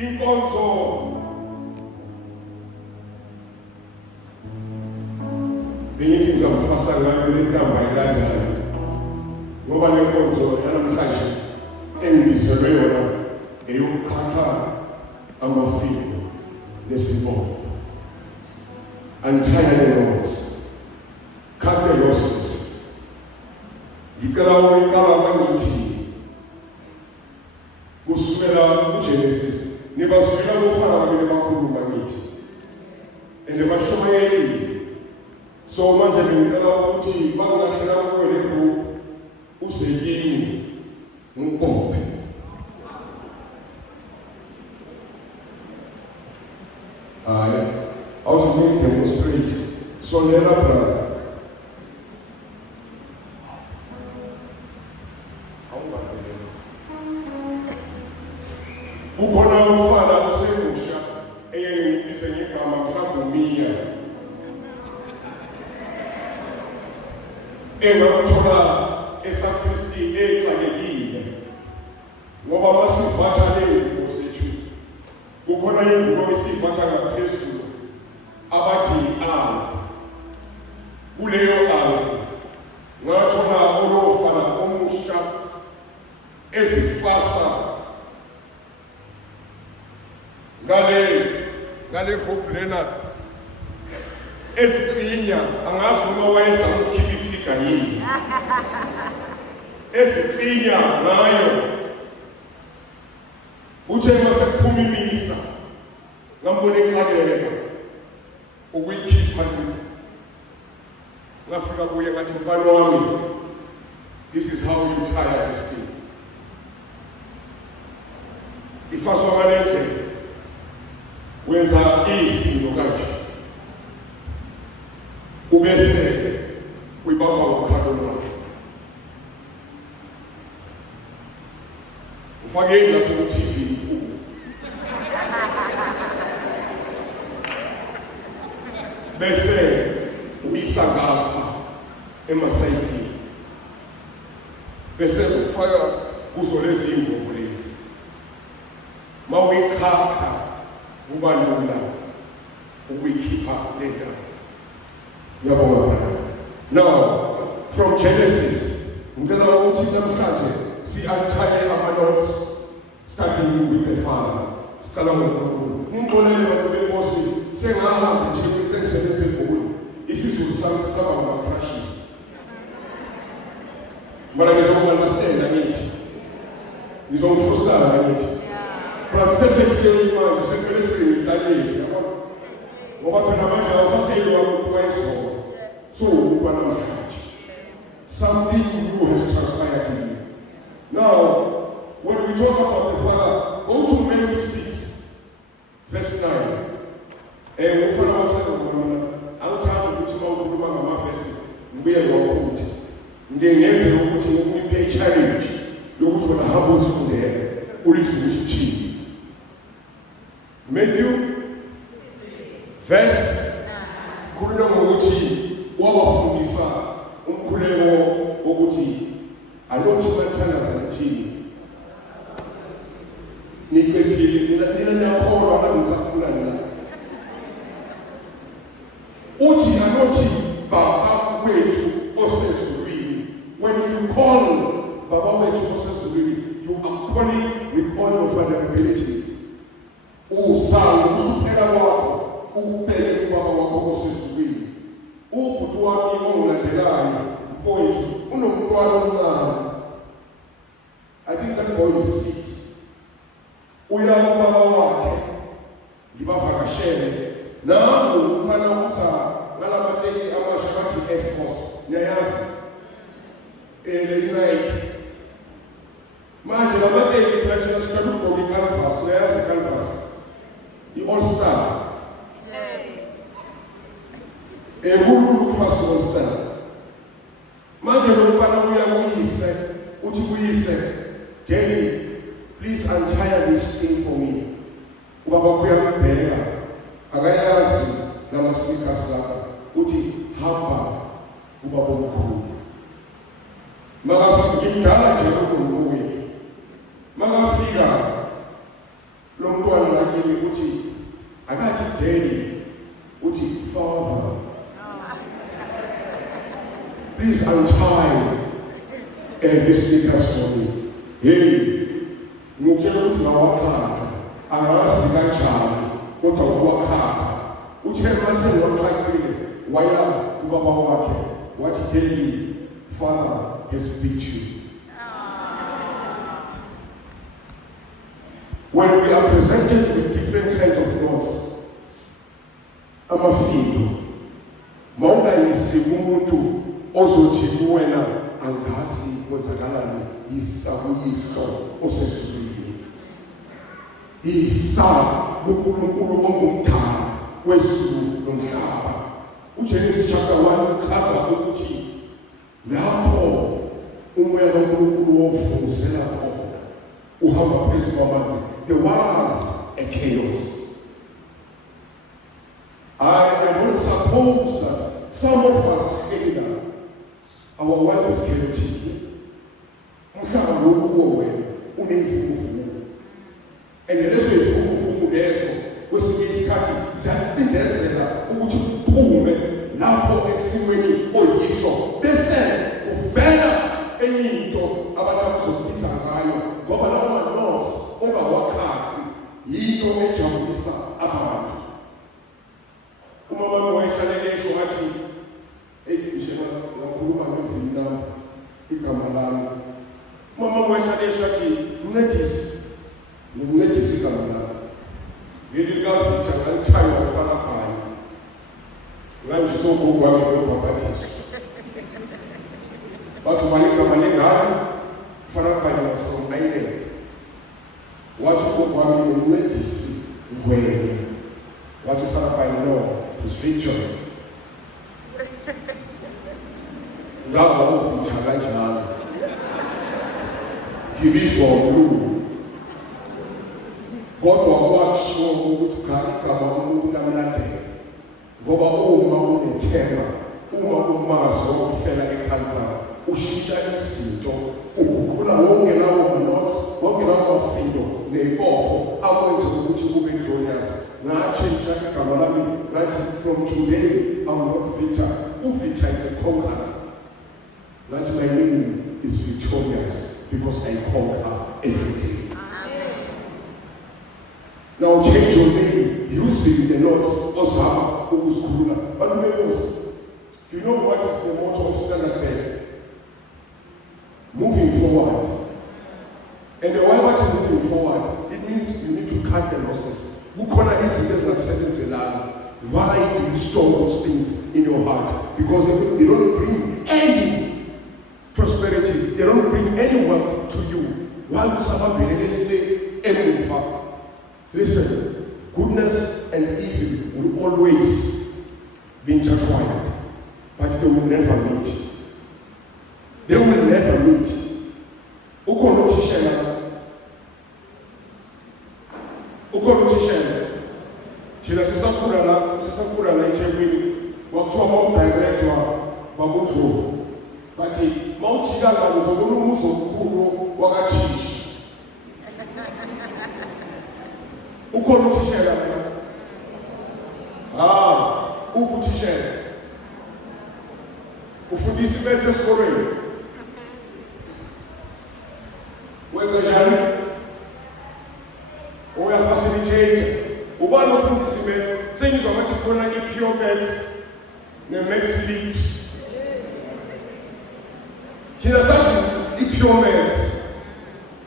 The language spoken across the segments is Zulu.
inkonzo bengithi ngizamfasa ngayo le ntamba ilandayo ngoba le nkonzo yanamhlanje engibizelwe yona eyokuqhakha amafilo nesibongo. Untie the knots, cut the losses. Ngicela ukucabanga ngithi kusukela kuGenesis nibaswela ukufana kanye bakhuluma ngithi ende bashumayeli. So manje ngicela ukuthi bangahlela kuwe le group useyini ngibophe. How to make demonstrate. So let up brother. Ukhona umfana usemusha eyayibise ngegama mhlawumbe engakuthola esaKristi exakekile ngoba masivatha lengubo sethu kukhona ingubo esivatha ngaphezulu abathi kuleyo ngathola olofana omusha esifasa ngale group lena esiqinya angazi noma wayesamkhipha ifika yini esiqinya ngayo uthe masekuphuma imisa ngambona exakeka ukuyikhipha ngafika kuye ngathi mfana wami, this is how you tire this thing. Ifaswa ngalendlela wenza ifindo kanje ubese uyibamba ukhalo lwakhe ufake lapho ku-TV bese uyisa ngapha emasayitini bese ufaka kuzo lezi ingubo lezi mawuyikhakha kuba lula ukuyikhipha le ndawo. Yabonga. Now from Genesis ngicela ukuthi namhlanje si-untie ama-knots starting with the Father. Sicela ngoNkulunkulu ngixolele bantu benkosi sengahamba nje sengisebenze eGoli isizulu sami sisaba ngama-crashes mara ngizoku-understand angithi ngizongifustara angithi but sesekuseni manje sekumele sengidaleti yabona ngoba phela manje awusaseli wamuntu wayezona so ukuba namhlanje something new has transpired in you. Now when we talk about the Father, go to Matthew 6 verse 9. Ufuna wasekhona awuthanda ukuthi mawukhuluma ngamavesi ngibuye ngokuthi ngenze ukuthi ngikuphe challenge lokuthi wena hamba uzifundele ulizwe ukuthi Matthew verse khuluma ngokuthi wabafundisa umkhuleko wokuthi alothi bathandaza thini niphephile nina niyakholwa abazinsafuna nina uthi anothi baba wethu osezulwini. When you call baba wethu osezulwini, you are calling with all your vulnerabilities. Uzama ukuphela kwakho ukubheka ubaba wakho osezulwini. Ubhuti wami ongilandelayo mfowethu unomntwana omncane. I think that boy is 6. Uya kubaba wakhe ngibavakashele nangu umfana uza ngalamateki amasha bathi Air Force niyayazi Nike manje lamateki phela sikhathi ugqoka icanvas niyayazi icanvas i-All Star kululu fast All Star manje lo mfana uya kuyise uthi kuyise Daddy, please untie this thing for me. Ubaba kuyambheka akayazi namasneakers lapha uthi hamba ubaba omkhulu. Makafika ngidala nje umfowethu. Makafika lo mntwana Akathi daddy, uthi father, please untie these sneakers for me. Hey, ngitshela ukuthi ngawakhakha, angawazi kanjani, kodwa wakhakha. Uthe mase wakhakile, waya kubaba wakhe, wathi daddy, father has beat you. When we are presented with different kinds of laws, amafindo, mawungayisi umuntu ozothi kuwena angazi kwenzakalani, yisakuyihlo osesizwini. Yisa kuNkulunkulu ongumdali wezulu nomhlaba. UGenesis chapter 1 uchaza ukuthi lapho umoya kaNkulunkulu wovusela khona uhamba phezu kwamanzi, there was a chaos. I don't suppose that some of us here, our world is chaotic. Umhlaba lo kuwo wena unemvumo. And lezo ivumo lezo kwesinye isikhathi ziyacindezela ukuthi uphume lapho esimweni oyiso bese uvela enye into abantu abazokubiza ngayo ngoba lawo ma-laws ongawakhakhi yinto ejabulisa abantu. Umama wayehlale esho wathi ngisho ngakhuluma ngevini lami igama lami. Umama wayehlale esho wathi mncedisi igama lami. Ngeli likafitha ngalithaya ufana khaya. Nganje sogogo wami kwebhabhathiso. Bathi igama lengane ufana khaya was from Ireland. Wathi ugogo wami umncedisi ngwenya. Wathi ufana khaya no. Is victory. Ngaba ufutha kanjalo. Ngibizwa uNkulunkulu. Kodwa kwakusho ukuthi cha igama umuntu lamlandela. Ngoba uma unethemba, uma umazi okufela eKalvari, ushintsha izinto, uguqula wonke lawo mnothi, wonke lawo mafindo nebopho akwenza ukuthi kube glorious. Ngatshintsha igama lami ngathi from today I'm not Victor. Victor is a conqueror. That my name is victorious because I conquer every day. Amen. Now change your name using the notes Osama Uskula. But remember, you know what is the motto of Standard Bank? Moving forward. And why what is moving forward? It means you need to cut the losses. Why do you store those things in your heart? Because they don't bring any prosperity. They don't bring any wealth to you. Listen, goodness and evil will always be intertwined, but they will never meet. They will never meet. Thina sisakhula la eThekwini kwakuthiwa mawudirector babuNdlovu bathi mawujika ngalo uzobona umuzi omkhulu wakaThisha. Ukhona uthishela ubuthishela ufundisa ibethe esikolweni wenza njani? Uyafacilitate. Ubani ufundisa ibethe? Sengizwa bathi khona i-pure maths ne-maths lit. Thina sazi i-pure maths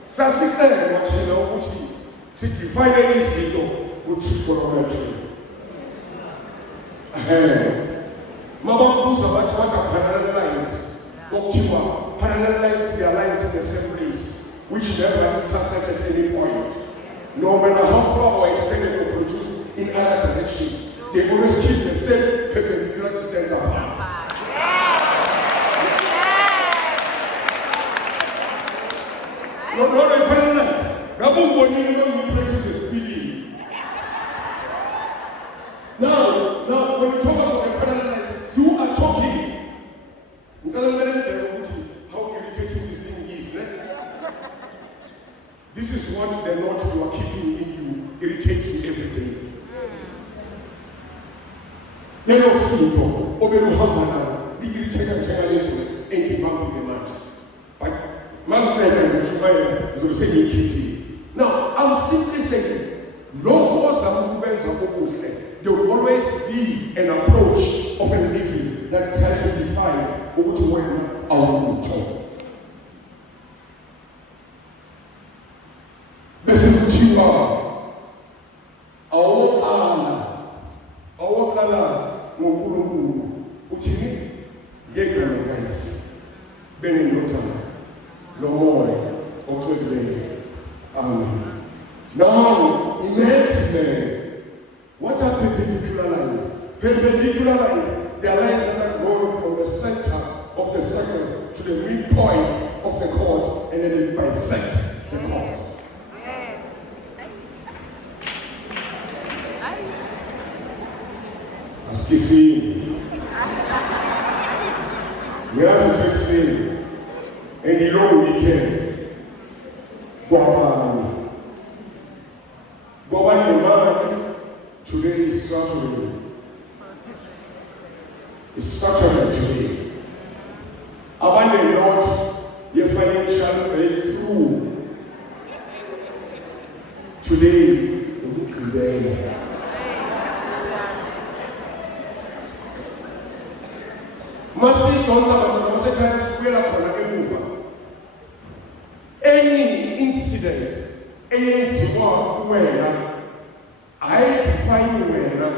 sasikelwa thina ukuthi sidefine izinto ku-trigonometry. Mabakubuza bathi what are parallel lines? Okuthiwa parallel lines, they are lines in the same place which never intersect at any point. No matter how far or extended or produce in other direction, they always keep the same perpendicular distance apart. No, a parallel line. Now, when you talk about the parallel lines, you are talking. How irritating this thing is. This is what the Lord you are keeping in you irritates you every day. lelo fimbo obeluhamba nawo ligilitheka njengalento engibambile manje. But mangibheke nje ushumayela ngizobe sengiyikhiphile. Now, I'm simply saying, lokho ozama ukwenza okuhle, there will always be an approach of a living that tries to define ukuthi wena awukutho. Bese kuthiwa awokala ngoNkulunkulu uthini ngegama guys benendodana lomoya ocwebileyo. Amen. Now, imagine what are perpendicular lines? Perpendicular lines, they are lines that are going from the center of the circle to the midpoint of the chord, and then they bisect the chord. Askisi, graças a Deus, and you know we can. Today is Saturday. It's Saturday today. Abandon not your financial breakthrough. Today. Any incident, I define wena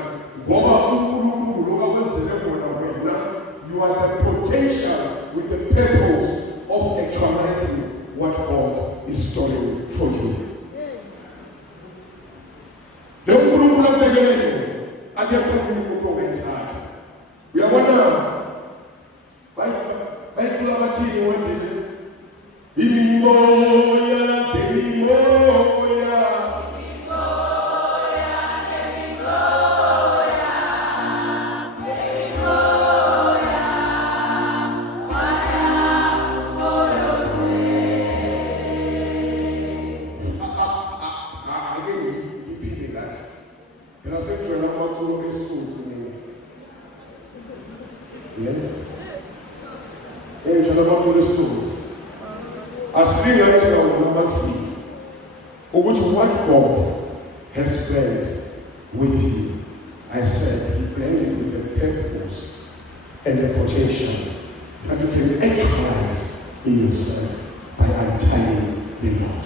ngoba uNkulunkulu okwenzeke wena you are the potential with the purpose of actualizing what God is storing for you. Le uNkulunkulu abhekelele akekho umuntu ongenthatha. Uyabona bayikula bathini wendile imimoya what God has planned with you. I said He planned it with the purpose and the potential that you can actualize in yourself by untying the knot.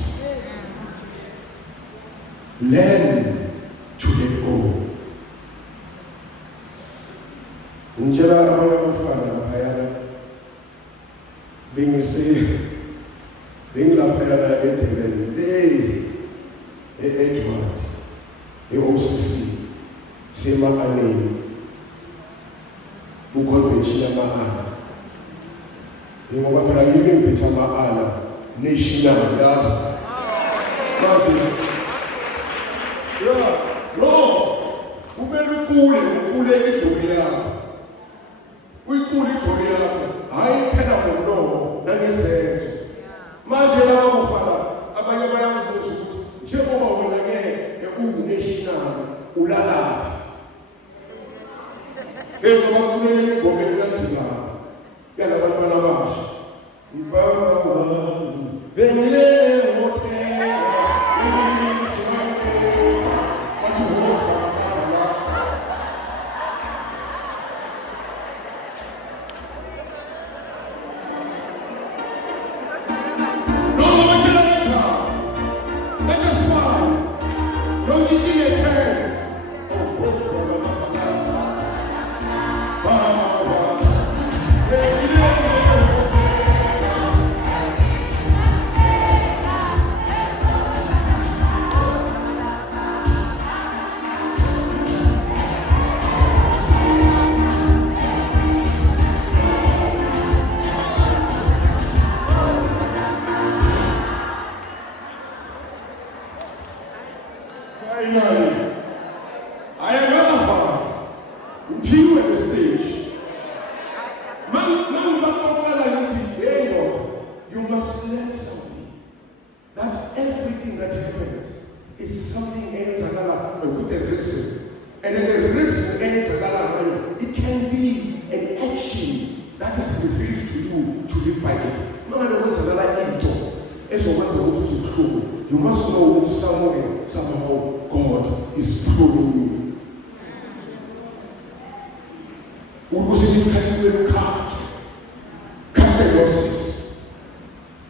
Learn to let go. Njela abayakufana phayana bengilaphayana eDurban Edward, OCC, Sema-Aneni, uconvention yama-ana. Ngoba phela yimi ngiphethe ama-ana national yazi. No, kumele ukhule idoli yakho. Uyikhule idoli yakho, hayi phela ngomlomo nangezenzo. Manje laba bafana abanye bayangibuza ukuthi njengoba wena ngeke ungunational ulalapha. Ngoba kumele ngigomele kanjena. Yana abantwana abasha. Ibaba wami bengile mothela. And then the reason it can be an action that is revealed to you to live by it. No matter what's another into, as a matter you must know that somewhere, somehow, God is proving you. What was in this category card? Card losses.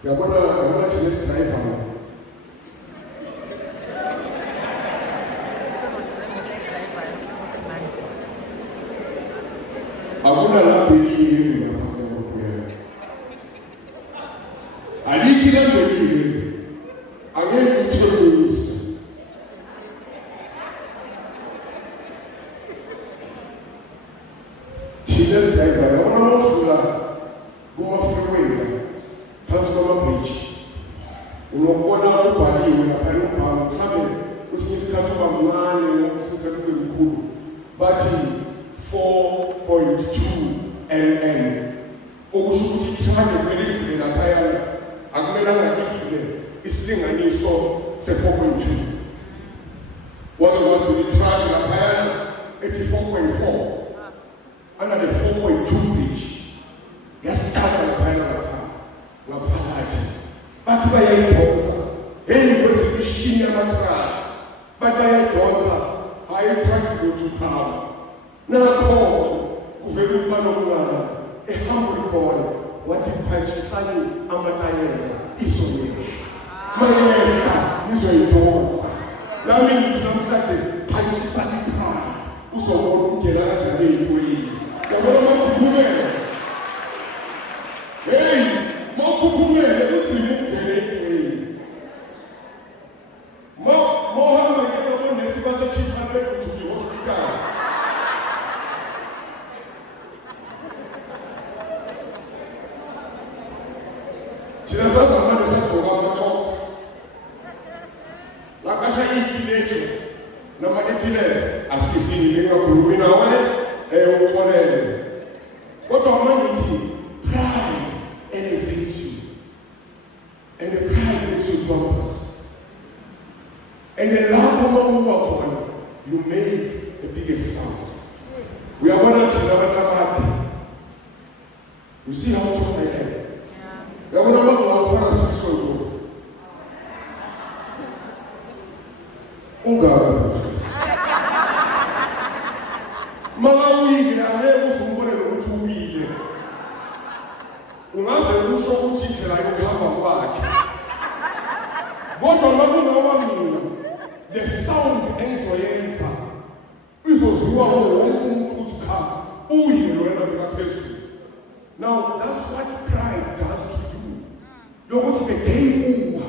We are going to let's try for Agora lá beli na papel. Ali que não beli. Alguém que tirou isso. Tira essa ideia. Agora não vamos lá. Uma freeway. Vamos tomar bridge. O lobo não pode ir. O pari não pode. Sabe? Os que estão fazendo uma mãe, os que estão fazendo culo. Bate 4.2 mm. Okushukuthi track elidlule laphayana akumelanga idlule isilinganiso se-4.2. Wakwazi ukuthi track laphayana ethi 4.4 under the 4.2 bridge yasithatha laphayana ngaphakathi bathi bayayidonsa kwezimishini yamatraki bathi bayayidonsa hayi track yokuthupha. Nakho kuvela umfana omncane ehamba likhona wathi phantshisani amatayela izolehla mayehla nizoyidonsa nami ngithi namhlanje phantshisani ikhaya uzobona ukungena kanjani ey'ntweni yabona makhuphumele makhuphumele unzima ukungena ey'ntweni mohamba ngekabonesi base-Chief Albert to the hospital. Thina sazamane sagqoka ama-tops lakasha iyikilethu nama-epilets asikisini bengakhulumi nawe uxolele kodwa manje ngithi pride elevates you and the pride gives you purpose and then lapho mawuba khona you make the biggest sound. Uyabona thina abantu abade, you see how tall I am. Yabona abantu awufana sifiswa njofu ungaba makawile angeke uzumbone nokuthi uwile ungaze usho ukuthi indlela yokuhamba kwakhe kodwa makungawa mina the sound engizoyenza izozwiwa wonke umuntu ukuthi cha uyile wena bekaphezulu. Now that's what pride does to you. Yokuthi begeyuka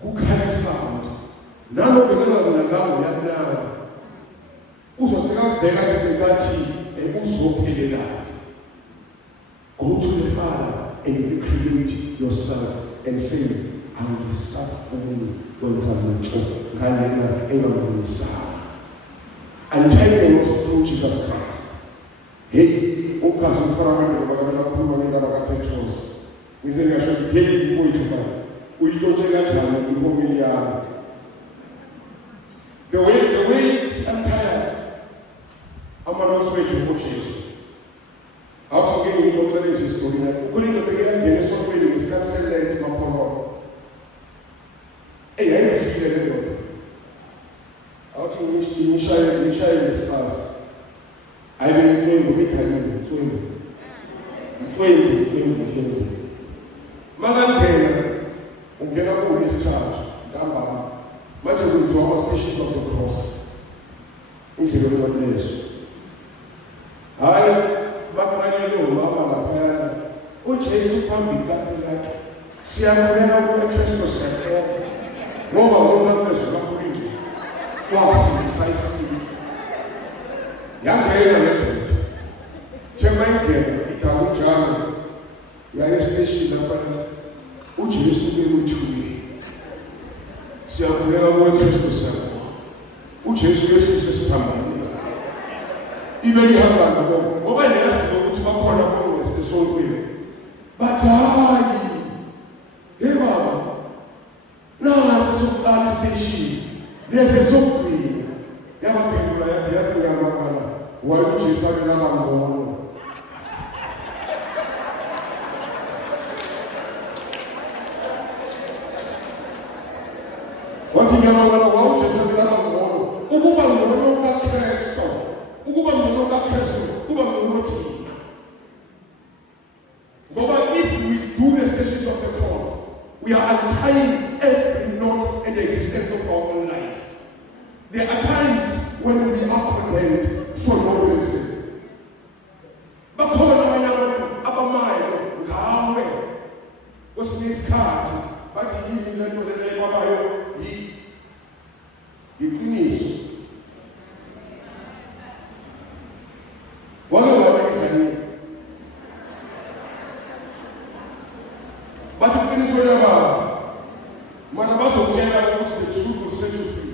kukhanya sound nanobelana kunakawo yakunaka uzoseka kubheka nje bekathi uzophelelaphi. Go to the Father and recreate yourself and say angisafuni kwenza lutho ngalena engakunisana until they must through Jesus Christ. Hey, ukazi mfaramani bakabela khuluma ngendaba kaPetros. Ngize ngasho ukuthi hey before ithuba uyitshontshe kanjani ihomili yami. The way I'm tired. Amanothi wethu ngoJesu. Awusongeni ngixoxele nje isitori na. Ukhulile bekela ngene esontweni ngesikhathi selent mapholo. Ayayifile le nto. Awuthi ngishaye ngesikhathi. Ayibemfembu bethanyeni mfembu. Makangena ungena kulo isithathu ntambama. Manje kwenziwa ama-stations of the cross. Indlela yokweneso. Hayi bakranyelo mama laphayana. uJesu phambi kaPilato. Siyakholelwa kulo Kristu sakho. Ngoba wona Kristu kakhulu. Wafundisa isimo. Yangena le njengoba ingena idakunjalo yayestation lapha uJesu bekuthule siyakholelwa kuKristu sakho uJesu yehlise siphambili ibe lihamba ngabo ngoba niyasiza ukuthi bakhona bonke esontweni bathi hayi baba nasi sokuqala station lesi sokugcina wayujisabela kangcono. Wathi ngiyabona wawujisabela kangcono. Ukuba ngcono kaKristu, ukuba ngcono kaKristu, kuba ngcono thina. Ngoba if we do the stations of the cross, we are untying every knot in the existence of our own lives. There are times when we are condemned for no reason. Bakhona abanye abantu abamayo ngawe kwesinye isikhathi bathi yini le nto lena kwabayo yiqiniso. Wake wabenza yini? Bathi iqiniso yaba mana bazokutshela ukuthi the truth will set you free.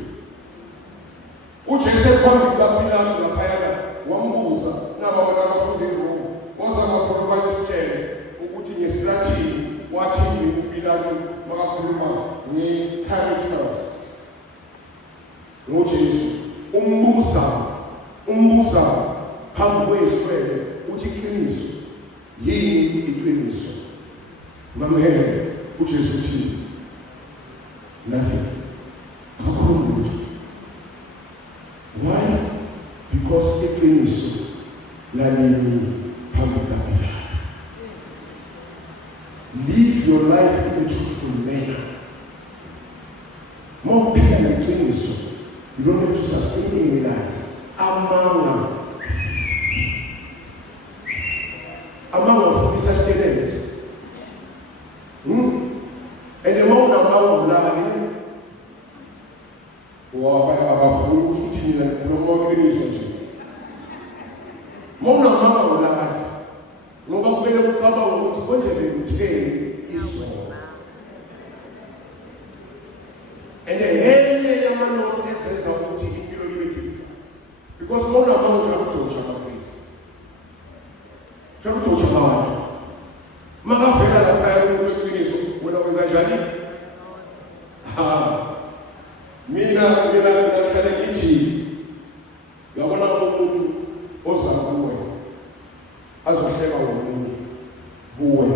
uJesu kwambi kaPilato laphayana wambuza nababona abafundi ngoku wazama ukukhuluma isitshele ukuthi ngesilathini wathini uPilato makakhuluma ngeCaritas ngoJesu umbuza phambi kwezwele uthi iqiniso yini iqiniso mamhele uJesu uthi nothing. Why? Because iqiniso lalimi phambi kaPilato. Live your life in a truthful manner. More people iqiniso. You don't have to sustain any lies. Among of sustenance. And the amount of lies. Abafuni ukuthi mina ngikhuluma iqiniso nje. Mona mama ulala. Ngoba kumele ucabanga ukuthi konje ngikutheni izono. And hele yamanothi esenza ukuthi impilo ibe difficult. Because mona mama ujakudotsha abaphisi. Ujakudotsha abantu. Makavela lapha kweqiniso wena wenza njani? Mina ngihlale ngithi yabona umuntu oza kuwe azohleka ngomunye kuwe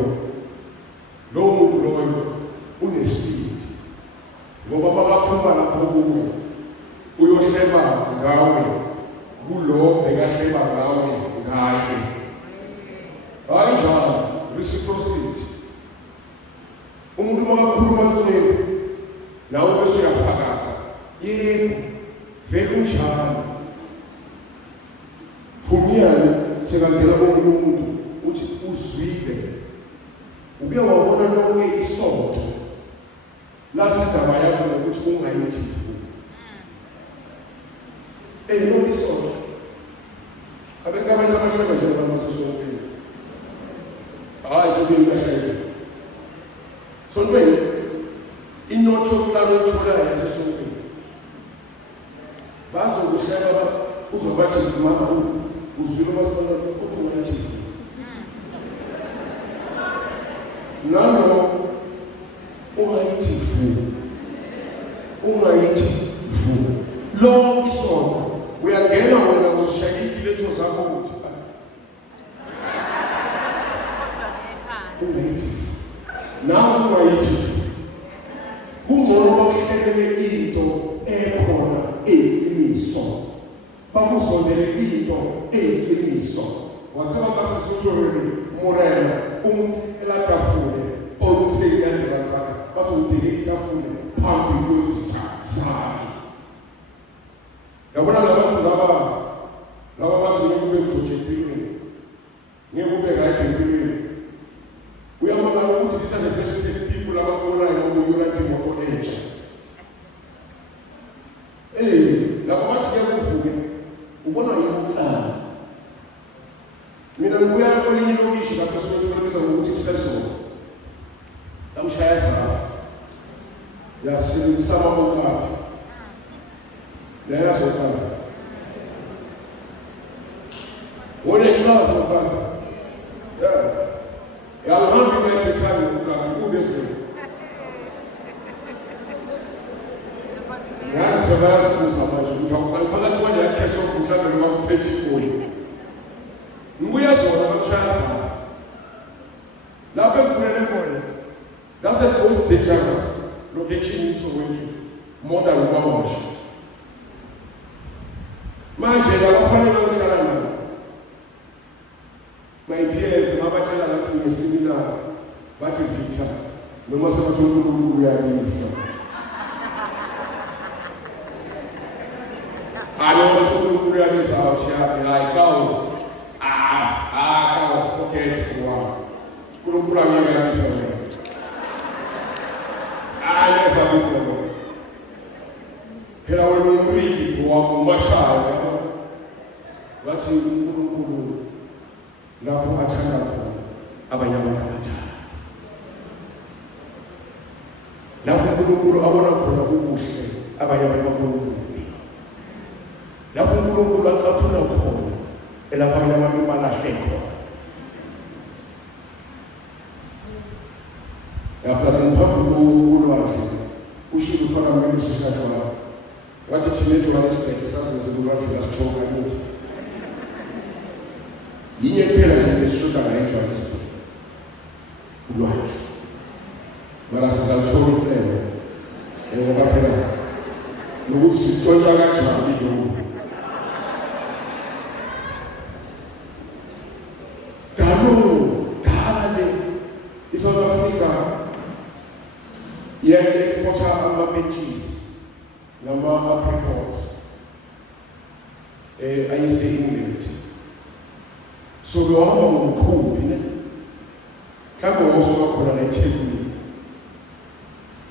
lo muntu loyo unespeed ngoba bakaphuma lapho kuwe uyohleba ngawe kulo bekahleba ngawe ngaye hayi njalo reciprocity umuntu makakhuluma nzima nawe bese uyafakaza yebo vele unjalo phumiyana sekangena komuntu uthi uzwile uke wabona lonke isonto lasidaba yakho ukuthi ungayithi fu lonke isonto abeka abantu abashaka njengoba masisonke hayi sokuthi kashaye sontweni inotho yokuqala otholayo yasesonke bazokuhleka uzobathi mama uzwile basibona ukuthi ungayithi nalo ungayithi fu lo isona uyangena wena uzishayile letho zakho ukuthi ungayithi nawe ungayithi kungcono ukuhlelele into ekhona eyiqiniso bakuzondele into eyiqiniso wathela basisuthoweni morena umuntu elatafule otheki yandaba zakhe bathi udele itafule phambi kwezitha zakhe. Yabona labantu laba bathi ngekube mjoje empilweni ngekube right empilweni uyamangala ukuthi these are the first people ababonayo ukuyula imoto entsha laba bathi kuvuke ubona yikuqala. Mina ngibuya kwelinye lokishi lapho sokuthi ukuthi sesona amshaya safa yasebenzisa amabokaphi la yasokala wona iqala fokala yahambi ngephethayo ukala kubezwe yazi sebayazi kusamaje uthi phakathi kwakhe sakhe sokudla noma kuphethe igoli. Ngibuya zona abatrust. Lapho ekhulele khona. That's the most dangerous location in Soweto, more than Wabash. Manje labafanele ukuhlala nabo. My peers abatshela bathi ngeseminar bathi Victor noma sebathi uNkulunkulu uyabisa. Alo bathi uNkulunkulu uyabisa awushaya like kawo. Kawo forget kwa. uNkulunkulu angiyabisa wena. Never before. Hela wena umriki wako mashaya. Bathi uNkulunkulu lapho athanda khona abanye abantu abathanda. Lapho uNkulunkulu abona khona ubuhle abanye abantu babuhle. Lapho uNkulunkulu acaphuna khona elapho abanye abantu balahle khona. Yaplaza phambili ulwazi ushilo ufaka ngene sisathola. Wathi thina eJohannesburg sasenze ulwazi lasithoka nithi. Yinye kuphela nje esishoda la eJohannesburg. Ulwazi. Mara sizathola inselo. Ngoba phela nokuthi sithola kanjani lokho. South Africa exporter ama-veggies nama-apricots ayise-England. So behamba ngomkhumbi ne mhlawumbe wawusuka khona eThekwini.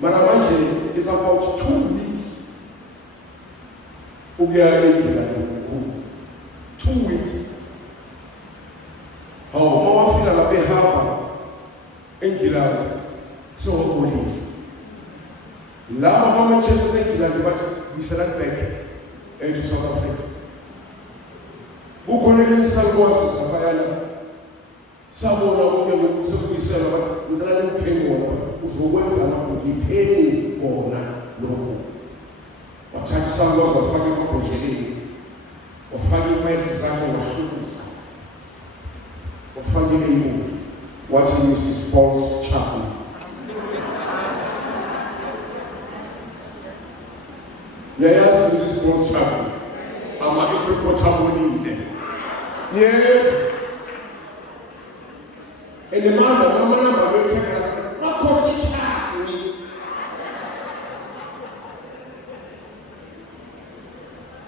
Mara manje it's about 2 weeks ukuya eNgilandi ngomkhumbi. 2 weeks. Uma wafika lapha ehamba eNgilandi so ubolile. Laba bamachela eNgilandi bathi we select back to South Africa. Ukhona lemisakwazi saphayana sabona konke lokusebuyisela bathi ngizela lempheni wona uzokwenza lapho ngipheni bona lokho. Wathatha isakwazi wafaka emabhodleleni wafaka imesi zakhe wahlukuza wafaka imini wathi Mrs. Paul's Chapel. Yayazi Mrs. Paul's Chapel ama-apricot abonile. Yeah. And the man bethenga bakhona ichapel.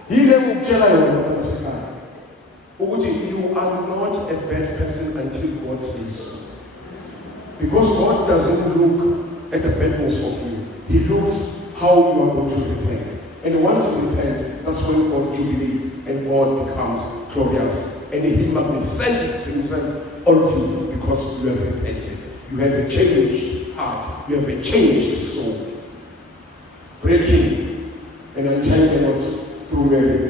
Yile ngukutshela yona msekhaya ukuthi you are not a bad person until God says so. Because God doesn't look at the badness of you. He looks how you are going to repent. And once you repent, that's when God jubilates and God becomes glorious. And He magnifies Himself on you because you have repented. You have a changed heart. You have a changed soul. Breaking and unchanging us through Mary.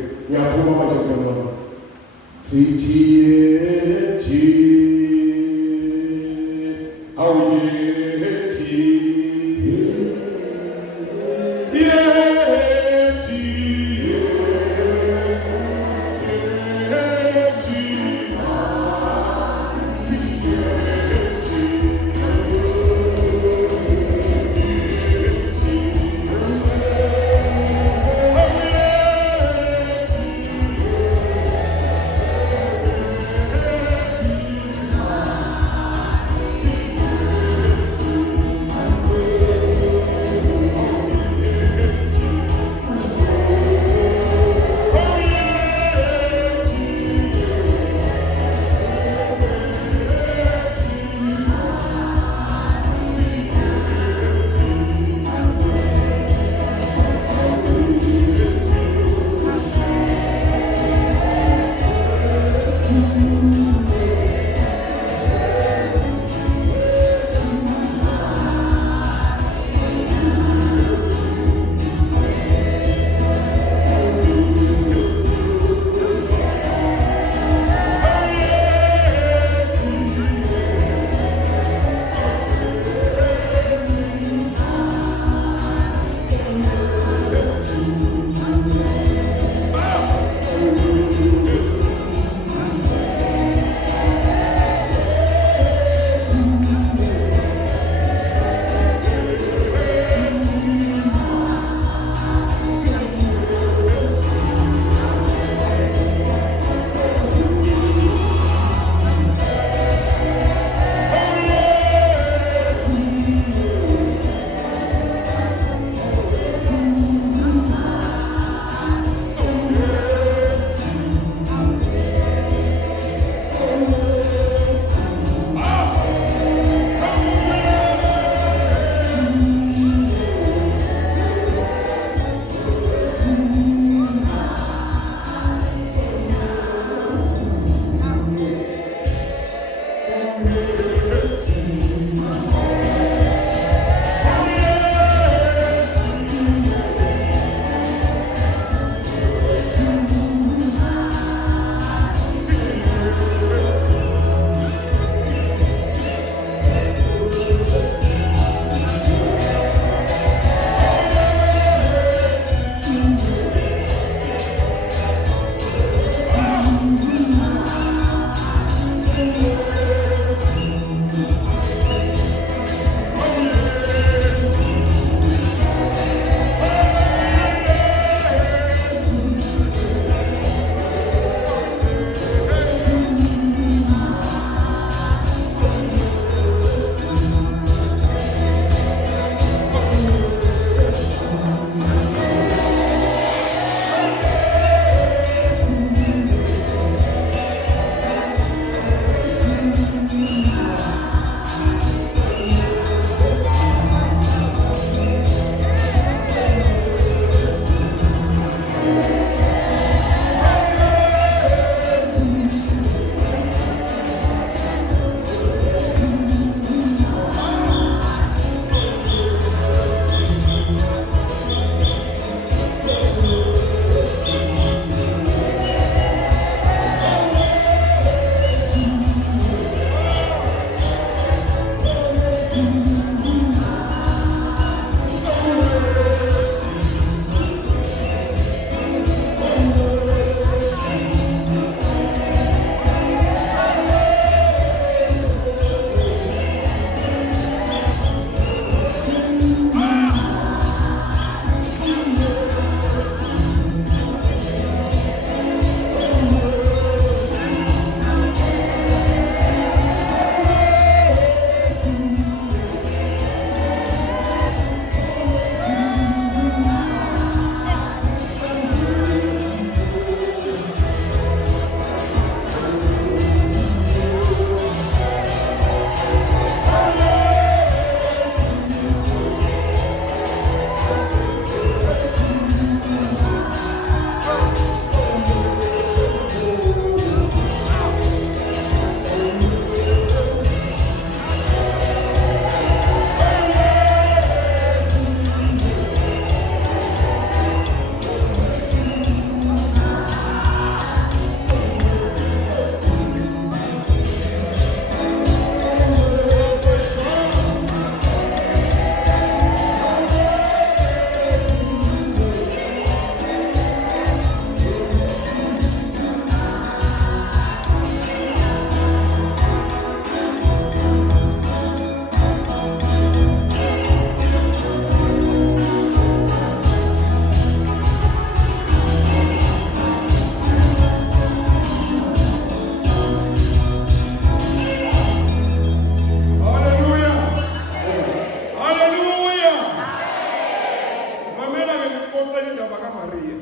sixoxela indaba kaMaria.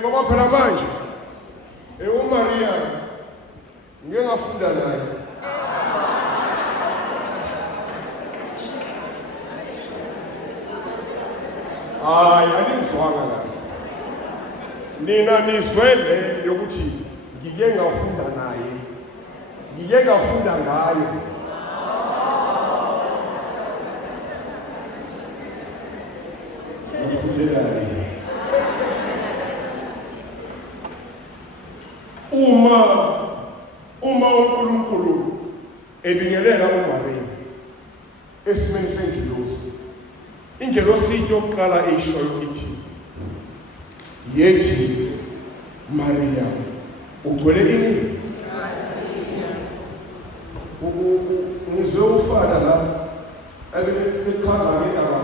Ngoba phela manje uMaria ngeke ngafunda naye. Hayi, aningizwanga kahle. Nina nizwele yokuthi ngike ngafunda naye. Ngike ngafunda ngayo. Uma uNkulunkulu ebingelela uMaria esimeni sengilosi, ingelosi yokuqala eyishoyo ithi, yethi Maria ugcwele ini? Ngizwe ufana la ebechaza ngendaba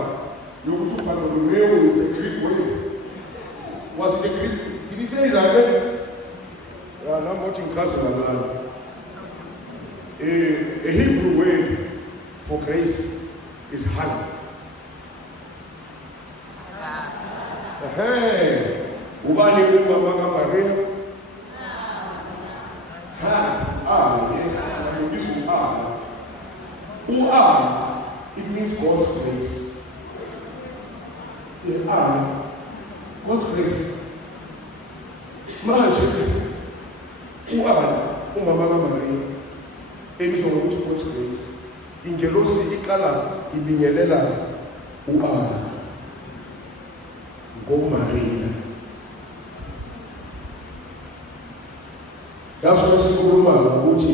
yokuthi uBartholomew is a Greek word. Was it a Greek? Did he say that? I'm watching Kazakhstan. A Hebrew word for grace is Hannah. Ubani umama kaMaria? Yes, this is it means God's grace. God's grace. Manje umama kaMaria ebizwa ngokuthi God's grace. Ingelosi iqala ibingelela ngoMaria. That's why sikhuluma ukuthi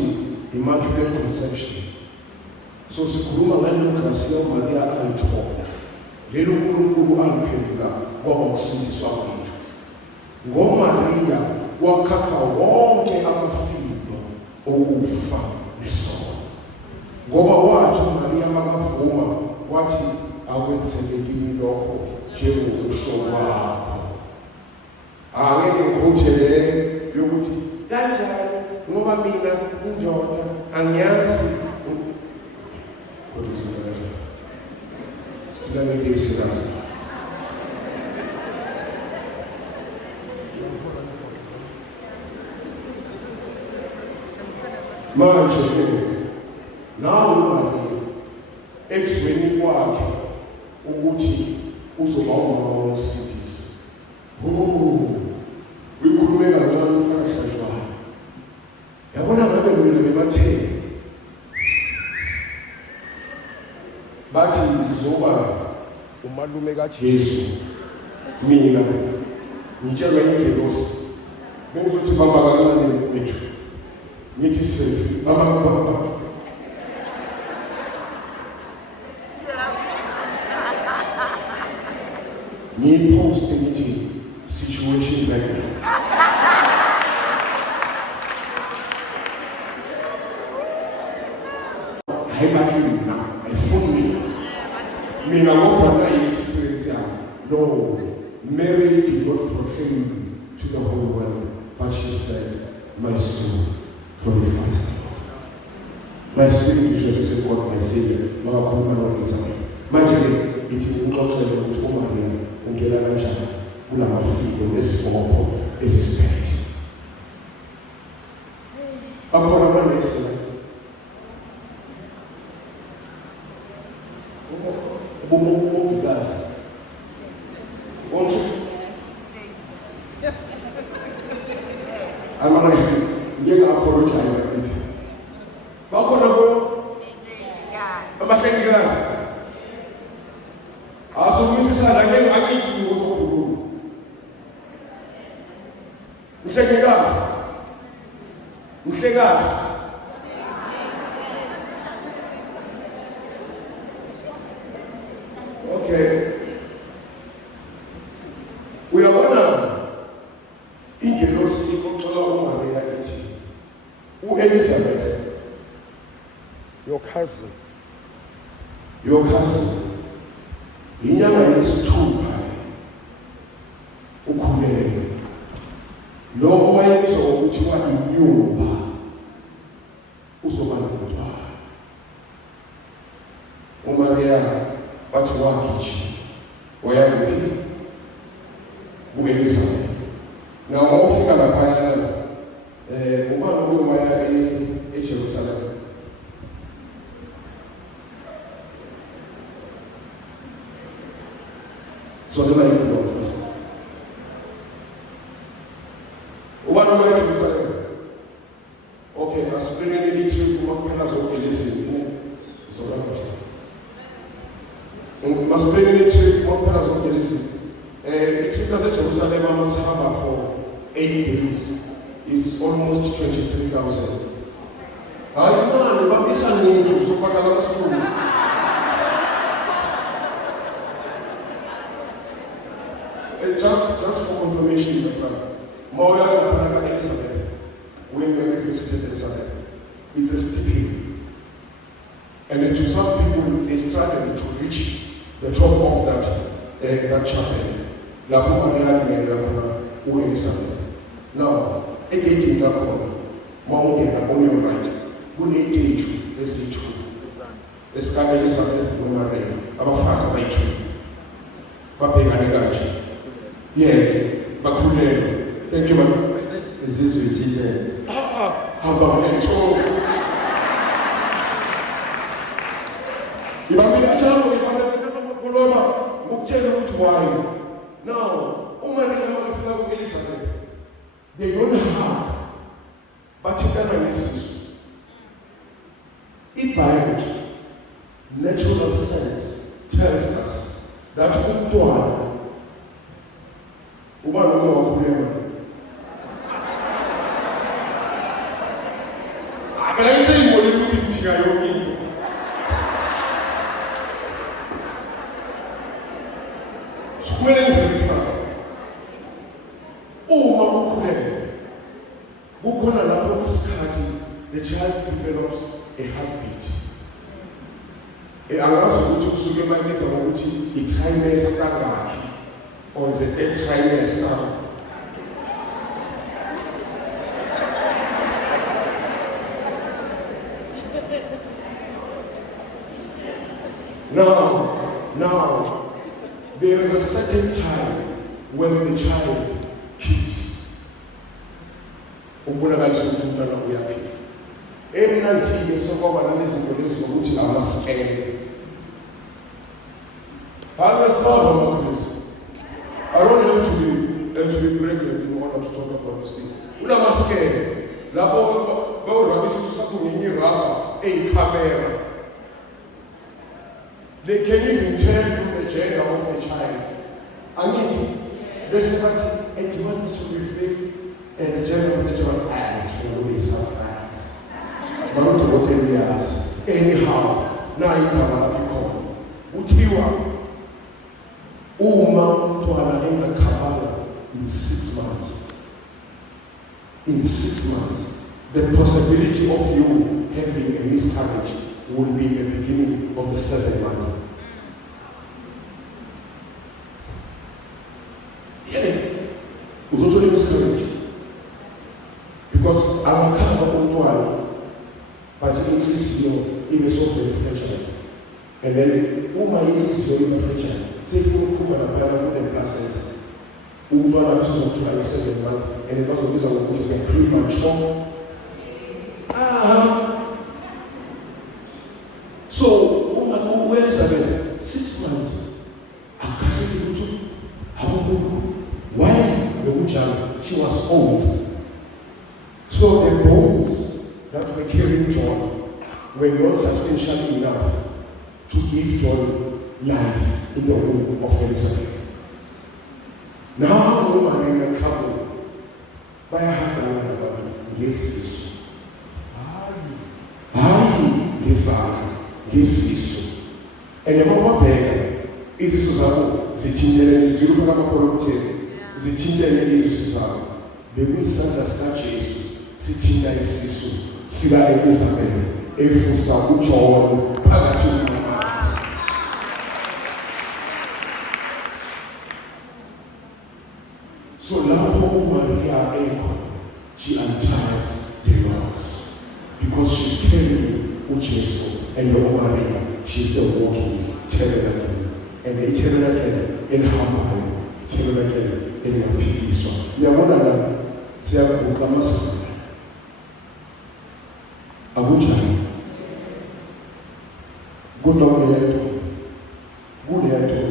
immaculate conception. So sikhuluma ngalokho Maria ayithola. Lelo uNkulunkulu aliphendula ngoba ukusindiswa kwethu. NgoMaria wakhapha wonke amafilo okufa nesono. Ngoba wathi uMaria makavuma wathi akwenzeke kimi lokho njengokusho kwakho. Angeke ngikutshele yokuthi kanjani ngoba mina indoda angiyazi manje nawe uMaria ekuzweni kwakhe ukuthi uzoba umama womsindisi. Uyikhulume kancane ufaka shajwana. Yabona ngabe mina bebathe bathi ngizoba umalume kaJesu, mina ngitshelwa ingelosi bengizothi baba kancane mfethu ngithi selfie baba post ngithi situation like that. Hayi bathi mina ayifuni mina ngoba nayi experience yami. No, Mary did not proclaim to the whole world, but she said, my soul glorifies the Lord. My spirit rejoices in God, my Savior. Manje ithi uxoxele ukuthi uMaria ungena kanjani kulamafiko nesibopho esisiphethe. Bakhona amanesi ubumongikazi ngeke apologize kithi. Bakhona abahlengikazi asukisisana ngeke akithi ngosokhuluma. Mhlekazi okay, uyabona ingelosi ikoxola uMaria ethi uElizabeth your cousin inyanga yesithupha ukhulelwe lo owayebizwa ngokuthiwa inyumba uzoba nomntwana. uMaria bathi wagijima wayakuphi ku-Elizabeth. Now wawufika laphayana ubani uke waya eJerusalem. So never even go first. Ubani waya eJerusalem. Okay, asibhekele ithi kumaphela zonke lezinto. Masibhekele ithi kumaphela zonke lezinto. Ithi laseJerusalem amasahaba for 8 days is almost 23,000. Hayi mfana babisa nini uzophatha kaSikulu. Just for confirmation, Mawuya lapha Elizabeth, when we visited Elizabeth, it's a steep hill. And to some people, they struggled to reach the top of that chapel. Lapho Maria Elizabeth. Now, again, Mawungena on your right, kune-stage ezi-2 esikaba Elizabeth noMaria abafazi abayi-2 babhekane kanje bakhulelwe. Thank you, man. Izizwe ithile hamba mfethu ibambile njalo kuloma ukutshela ukuthi why. Now uMaria wafika ku-Elizabeth, they don't have bathintana ngesisu. I-biology, natural sense tells us that umntwana ubani wakhulelwa phela ithi ngibone ukuthi mfika yonke into. Sikumele ngiverify uma ukhulelwe kukhona lapho isikhathi the child develops a heartbeat. Angazi ukuthi kusuke bayibiza ngokuthi i-trimester kangaki or the third trimester. Now, there is a certain time when the child peaks. Ukubonakalisa ukuthi umntwana uyaphila. Emnantini sokwaba nalezinto lezi zokuthi amaskele. I don't have to be pregnant in order to talk about this thing. Unamaskele. Lapho bawurabisa sakho ngenyiraba eyikhamera. They can even tell you the gender of a child. And yet, they say that it wants to reflect the gender of the child as for the surprise. Not what they ask. Anyhow, now you can become. Utiwa umntwana engakhabala in 6 months. In 6 months, the possibility of you having a miscarriage will be in the beginning of the 7th month. Yes, was also a miscarriage. Because our kind of one, but it increases your image of the fragile. And then, my increase your image fragile. Say, if you put a parent in the placenta, one is to the 7th month, and it also gives a which is a premature. So, Elizabeth, 6 months. Why the child? She was old. So the bones that were carrying John were not substantial enough to give John life in the womb of Elizabeth. Now, woman in a trouble. By a hand, yes, yes, and the mama there is Susano, the children, Zulu Apollo, the children is Susano. The Winston statues, sitting there is Sisu, Sila Elizabeth, Efusa, Uchon, Pagatu. So now, Maria Eko, she unties the knots because she's carrying Ucheso and the Maria. She's the walking tabernacle. and ithebelekele elihambayo, ithebelekele elingaphikiswa. Uyabona la siyaguqa amasiko. Akunjani? Kuleyento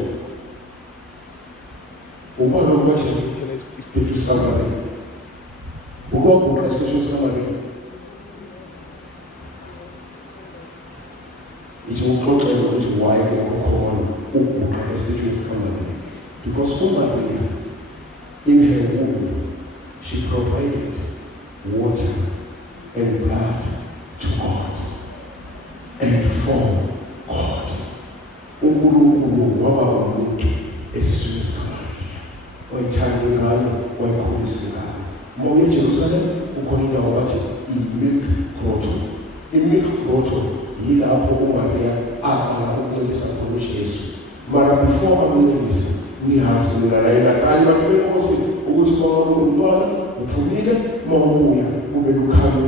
uma lo kwathi isiphethu sakhe ukuguqa isiphethu sakhe izoxoxela ukuthi why ukukhona ukuguqa isiphethu sakhe, because uMaria in her womb she provided water and blood to God and for God. uNkulunkulu waba umuntu esiswini sikaMaria, wayithanda ingane, wayikhulisa ingane. Uma eJerusalem ukhona indawo bathi i-milk grotto. I-milk grotto yilapho uMaria aqala ukuncedisa khona uJesu. Mara before amncedise, uyazi mina la kanye abantu benkosi ukuthi uma umntwana uphumile, uma ubuya kube lukhalo